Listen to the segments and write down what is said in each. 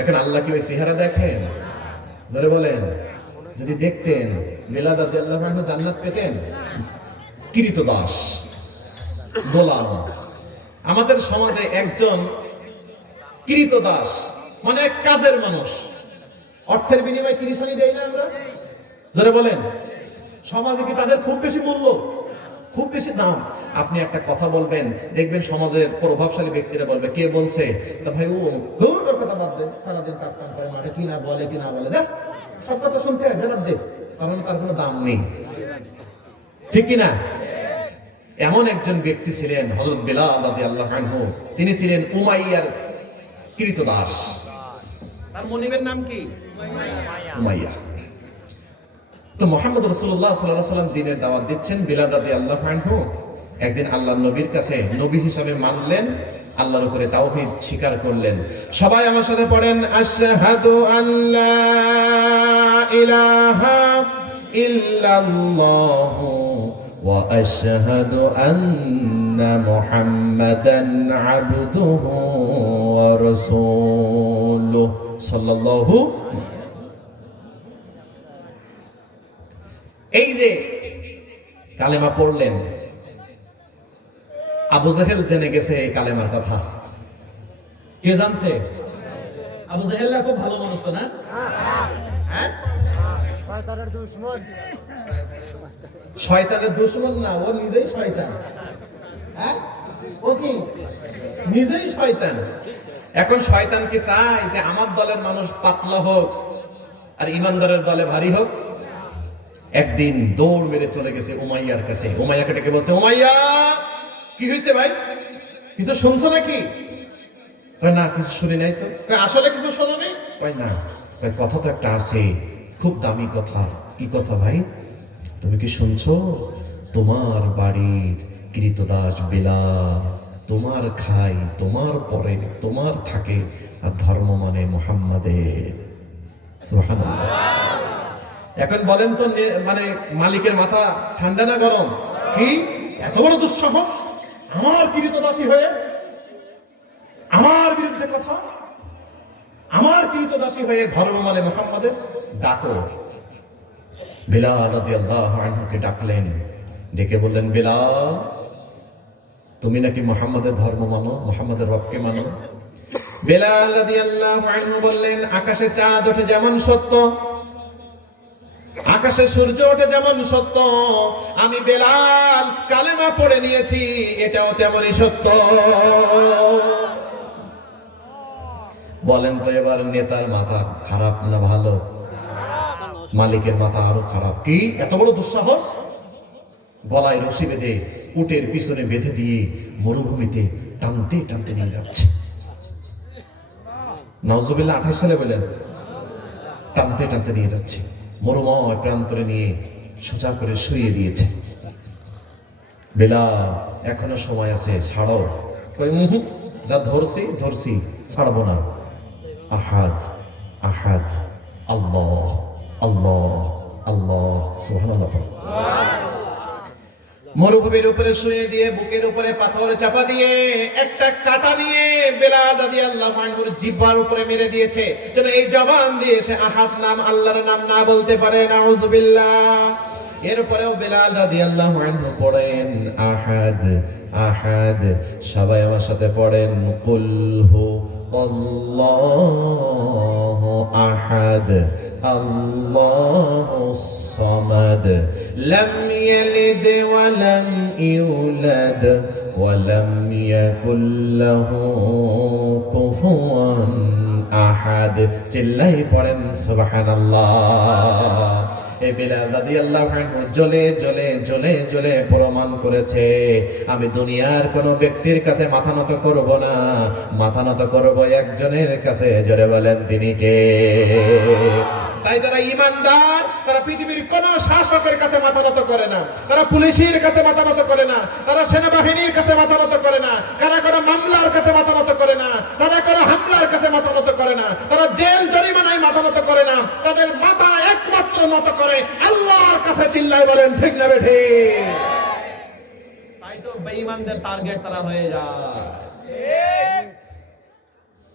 এখন আল্লাহ কি ওই চেহারা দেখেন? জোরে বলেন। যদি দেখতেন, মিলাদ আল্লাহ জান্নাত পেতেন? কিরিত দাস, গোলাম। আমাদের সমাজে একজন কিরিত দাস মানে কাজের মানুষ। অর্থের বিনিময়ে কিরিশানি দেই না আমরা? জোরে বলেন। সমাজে কি তাদের খুব বেশি মূল্য? খুব বেশি দাম। আপনি একটা কথা বলবেন দেখবেন সমাজের প্রভাবশালী ব্যক্তিরা বলবে কে বলছে? তা ভাই ও ওর কথা বাদ দে সারাদিন কাজ কাম করে মাঠে কি না বলে কি না বলে। দেখ সব কথা শুনতে হয় বাদ দে কারণ তার কোনো দাম নেই। ঠিক কি না? এমন একজন ব্যক্তি ছিলেন হযরত বিলাল রাদিয়াল্লাহু আনহু তিনি ছিলেন উমাইয়ার কৃতদাস। তার মনিবের নাম কি? উমাইয়া। তো মোহাম্মদ রসুল্লাহ সাল্লাহ সাল্লাম দিনের দাওয়াত দিচ্ছেন বিলাল রাদি আল্লাহ আনহু। একদিন আল্লাহ নবীর কাছে নবী হিসাবে মানলেন, আল্লাহর উপরে তাওহীদ স্বীকার করলেন। সবাই আমার সাথে পড়েন, আশহাদু আল্লা ইলাহা ইল্লাল্লাহু ওয়া আশহাদু আন্না মুহাম্মাদান আবদুহু ওয়া রাসূলুহু সাল্লাল্লাহু এই যে কালেমা পড়লেন আবু জাহেল জেনে গেছে এই কালেমার কথা। কে জানছে? আবু জাহেল খুব ভালো মানুষ তো না? হ্যাঁ? শয়তানের দুশ্মন। শয়তানের দুশ্মন না ও নিজেই শয়তান। হ্যাঁ? ও কি? নিজেই শয়তান। এখন শয়তান কি চায় যে আমার দলের মানুষ পাতলা হোক আর ইমানদারের দলে ভারী হোক? একদিন দৌড় মেরে চলে গেছে উমাইয়ার কাছে। উমাইয়াকে ডেকে বলছে, উমাইয়া, কি হয়েছে ভাই? কিছু শুনছো নাকি? না, কিছু শুনি নাই তো। আসলে কিছু শোনো নেই? না। কথা তো একটা আছে, খুব দামি কথা। কি কথা ভাই? তুমি কি শুনছো? তোমার বাড়ির কৃতদাস বেলা তোমার খাই, তোমার পরে, তোমার থাকে আর ধর্ম মানে মোহাম্মদের। সুবহানাল্লাহ। এখন বলেন তো মানে মালিকের মাথা ঠান্ডা না গরম? কি? এত বড় দুঃসাহস? আমার কৃতদাসী হয়ে আমার বিরুদ্ধে কথা? আমার কৃতদাসী হয়ে ধর্ম মানে মোহাম্মদের ডাকো। বিলাল আনহুকে ডাকলেন। ডেকে বললেন, বিলাল, তুমি নাকি মোহাম্মদের ধর্ম মানো, মোহাম্মদের রবকে মানো? বেলাল বললেন, আকাশে চাঁদ ওঠে যেমন সত্য আকাশে সূর্য ওঠে যেমন সত্য, আমি বেলাল কালেমা পড়ে নিয়েছি, এটাও তেমনই সত্য। বলেন তো এবার নেতার মাথা খারাপ না ভালো? মালিকের মাথা আরও খারাপ। কি? এত বড় দুঃসাহস? গলায় রশি বেঁধে, উটের পিছনে বেঁধে দিয়ে মরুভূমিতে টানতে টানতে নিয়ে যাচ্ছে। নজরুল্লাহ আঠাশ সালে বলেন, টানতে টানতে নিয়ে যাচ্ছে। মরুময় প্রান্তরে নিয়ে সোজা করে শুয়ে দিয়েছে। বেলা এখনও সময় আছে, ছাড়ো। যা ধরছি ধরছি, ছাড়বো না। আহাদ আহাদ, আল্লাহ আল্লাহ আল্লাহ, সুবহানাল্লাহ। মরুভূমির উপরে শুয়ে দিয়ে, বুকের উপরে পাথর চাপা দিয়ে, একটা কাটা নিয়ে বেলাল রাদিয়াল্লাহু আনহুর জিহ্বার উপরে মেরে দিয়েছে। যেন এই জবান দিয়ে সে আহাদ নাম আল্লাহর নাম না বলতে পারে, নাউজুবিল্লাহ। এরপরেও বেলাল রাদিয়াল্লাহু আনহু পড়েন, আহাদ আহাদ। সবাই আমার সাথে পড়েন, কুল হু আল্লাহু আহাদ। আল্লাহুস সামাদ لم يلد ولم يولد ولم يكن له كفوا আহাদ চিল্লাই পড়েন সুবহানাল্লাহ এই বিলাল রাদিয়াল্লাহু আনহু জ্বলে জ্বলে জ্বলে জ্বলে প্রমাণ করেছে আমি দুনিয়ার কোন ব্যক্তির কাছে মাথা নত করব না মাথা নত করব একজনের কাছে জোরে বলেন তিনি কে তাই তারা ইমানদার তারা পৃথিবীর কোন শাসকের কাছে মাথা নত করে না। তারা পুলিশের কাছে মাথা নত করে না। তারা সেনাবাহিনীর কাছে মাথা নত করে না। তারা কোনো মামলার কাছে মাথা নত করে না। তারা কোনো হামলার কাছে মাথা নত করে না। তারা জেল জরিমানায় মাথা নত করে না। তাদের মাথা একমাত্র নত করে আল্লাহর কাছে চিল্লাই বলেন ঠিক না বেঠে? তাই তো বেঈমানদের টার্গেট তারা হয়ে যায়।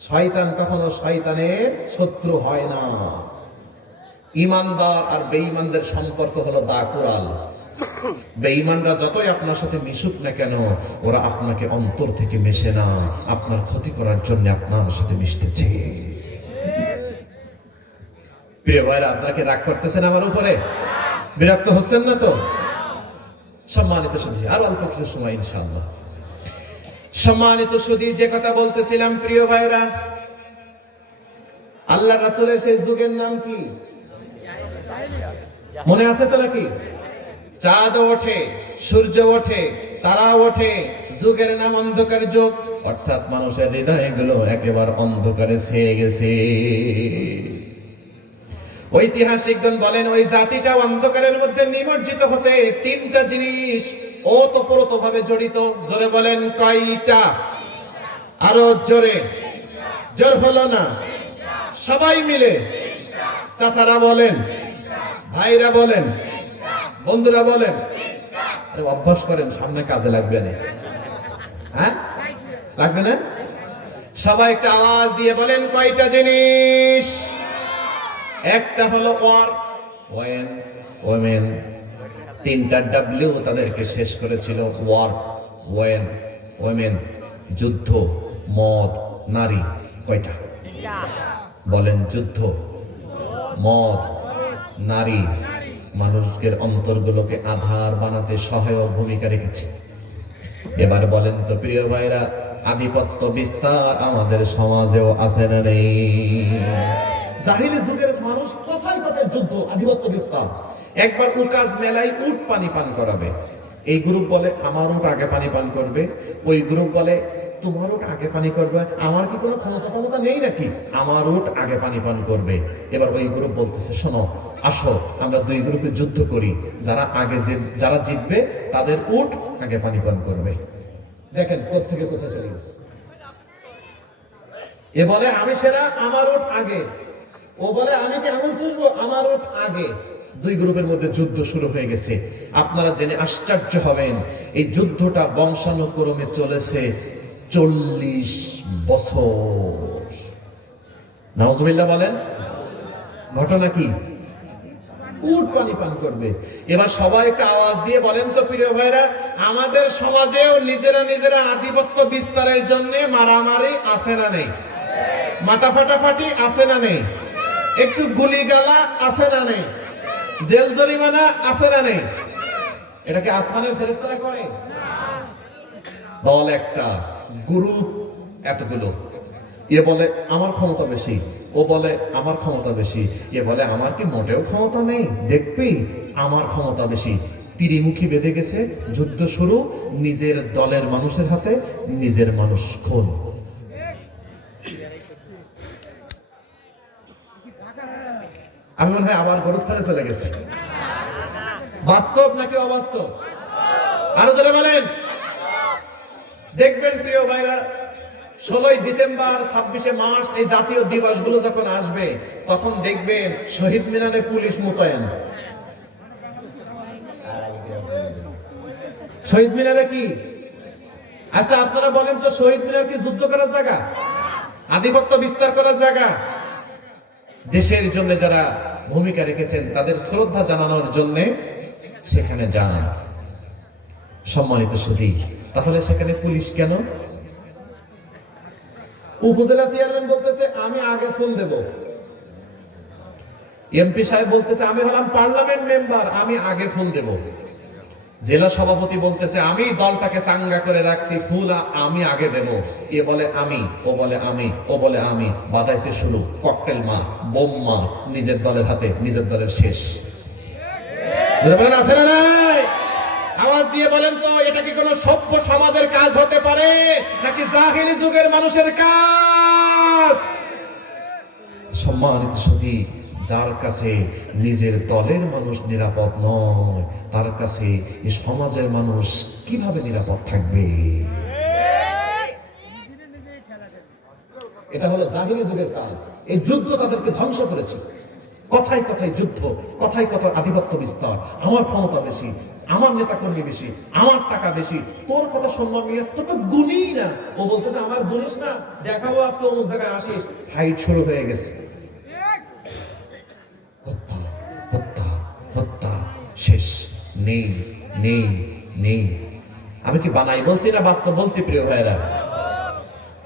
শয়তান কখনো শয়তানের শত্রু হয় না। ইমানদার আর বেঈমানদের সম্পর্ক হলো দা কোরাল। বেঈমানরা যতই আপনার সাথে মিশুক না কেন, ওরা আপনাকে অন্তর থেকে মেশে না। আপনার ক্ষতি করার জন্য আপনার সাথে মিশতেছে। প্রিয় ভাইরা, আপনারা কি রাগ করতেছেন আমার উপরে? বিরক্ত হচ্ছেন না তো? সম্মানিত সুধী, আর অল্প কিছু সময়, ইনশাআল্লাহ। সম্মানিত সুধী, যে কথা বলতেছিলাম, প্রিয় ভাইরা, আল্লাহ রাসূলের সেই যুগের নাম কি? মনে আছে তো নাকি চাঁদ ওঠে, সূর্য ওঠে তারা ওঠে, যুগের নাম অন্ধকার যুগ। অর্থাৎ মানুষের হৃদয়গুলো একেবারে অন্ধকারে ছেয়ে গেছে। ঐতিহাসিকগণ বলেন, ওই জাতিটা অন্ধকারের মধ্যে নিমজ্জিত হতে তিনটা জিনিস ওতপ্রোত ভাবে জড়িত। জোরে বলেন, কয়টা? আরও জোরে। জোর হলো না? সবাই মিলে? চাচারা বলেন ভাইরা বলেন, বন্ধুরা বলেন অভ্যাস করেন, সামনে কাজে লাগবে না। হ্যাঁ? লাগবে না? সবাই একটা আওয়াজ দিয়ে বলেন, কয়টা জিনিস? একটা হলো ওয়ার, ওয়েন, ওমেন। তিনটা ডাব্লিউ তাদেরকে শেষ করেছিল, ওয়ার, ওয়েন, ওমেন। যুদ্ধ, মদ, নারী, কয়টা? বলেন, যুদ্ধ, মদ নারী মানুষের অন্তরগুলোকে আধার বানাতে সহায়ক ভূমিকা রেখেছে। এবার বলেন তো, প্রিয় ভাইরা, আধিপত্য বিস্তার আমাদের সমাজেও আছে না নেই? জাহিলি যুগের মানুষ কথায় কথায় যুদ্ধ, আধিপত্য বিস্তার। একবার উকাজ মেলায় উট পানি পান করাবে। এই গ্রুপ বলে, আমার উট আগে পানি পান করবে। ওই গ্রুপ বলে তোমার উট আগে পানি করবে। আমার কি কোনো ক্ষমতা ক্ষমতা নেই নাকি? আমার উট আগে পানি পান করবে। এবার ওই গ্রুপ বলতেছে, শোনো, আসো, আমরা দুই গ্রুপে যুদ্ধ করি। যারা আগে যারা জিতবে, তাদের উট আগে পানি পান করবে। দেখেন কোথেকে কোথায় চলে গেছে। এ বলে, আমি সেরা, আমার ওট আগে। ও বলে, আমি কি আঙুল চুষবো? আমার ওট আগে। দুই গ্রুপের মধ্যে যুদ্ধ শুরু হয়ে গেছে। আপনারা জেনে আশ্চর্য হবেন, এই যুদ্ধটা বংশানুক্রমে চলেছে। চল্লিশ বছর। নাউজুবিল্লাহ বলেন, ঘটনা কি? উট পানি পান করবে। এবার সবাই একটা আওয়াজ দিয়ে বলেন তো, প্রিয় ভাইরা আমাদের সমাজেও নিজেরা নিজেরা আধিপত্য বিস্তারের জন্য মারামারি আছে না নেই? মাথা ফাটাফাটি আছে না নেই? একটু গুলি গালা আছে না নেই? জেল জরিমানা আছে না নেই? এটা কি আসমানের ফেরেস্তারা করে? দল একটা। গুরু এতগুলো। এ বলে, আমার ক্ষমতা বেশি। ও বলে, আমার ক্ষমতা বেশি। এ বলে, আমার কি মোটেও ক্ষমতা নেই? দেখবি, আমার ক্ষমতা বেশি। তীরিমুখী বেঁধে গেছে, যুদ্ধ শুরু, নিজের দলের মানুষের হাতে, নিজের মানুষ খুন। আমি মনে হয় আবার গরুস্থানে চলে গেছি। বাস্তব নাকি অবাস্তব? আরও জোরে বলেন। দেখবেন প্রিয় ভাইরা, ষোলোই ডিসেম্বর, ছাব্বিশে মার্চ এই জাতীয় দিবসগুলো যখন আসবে, তখন দেখবেন শহীদ মিনারে পুলিশ মোতায়েন। শহীদ মিনারে কি? আচ্ছা আপনারা বলেন তো শহীদ মিনার কি যুদ্ধ করার জায়গা? আধিপত্য বিস্তার করার জায়গা? দেশের জন্য যারা ভূমিকা রেখেছেন, তাদের শ্রদ্ধা জানানোর জন্য সেখানে যান। সম্মানিত সুধী তাহলে সেখানে পুলিশ কেন? উপজেলা চেয়ারম্যান বলতেছে, আমি আগে ফোন দেব। এমপি সাহেব বলতেছে, আমি হলাম পার্লামেন্ট মেম্বার, আমি আগে ফুল দেব। জেলা সভাপতি বলতেছে, আমি দলটাকে চাঙ্গা করে রাখছি, ফুল আমি আগে দেব। এ বলে, আমি। ও বলে, আমি। ও বলে, আমি। বাদাইছে শুরু ককটেল মা বোম মা নিজের দলের হাতে, নিজের দলের শেষ। আছে না আওয়াজ দিয়ে বলেন তো, এটা কি কোনো সভ্য সমাজের কাজ হতে পারে, নাকি জাহিলি যুগের মানুষের কাজ? সম্মানিত সতী, যার কাছে নিজের দলের মানুষ নিরাপদ নয়, তার কাছে এই সমাজের মানুষ কীভাবে নিরাপদ থাকবে? এটা হলো জাহিলি যুগের কাজ। এই যুদ্ধ তাদেরকে ধ্বংস করেছে। কথায় কথায় যুদ্ধ, কথায় কথায় আধিপত্য বিস্তার। আমার ক্ষমতা বেশি আমার নেতা কর্মী বেশি, আমার টাকা বেশি, তোর কথা সম্মান নিয়ে তো তো গুণই না। ও বলতেছে, আমার গুনিস না, দেখাবো আজকে অমুক জায়গায় আসিস। ফাইট শুরু হয়ে গেছে। শেষ। নেই নেই নেই। আমি কি বানাই বলছি না বাস্তব বলছি, প্রিয় ভাইরা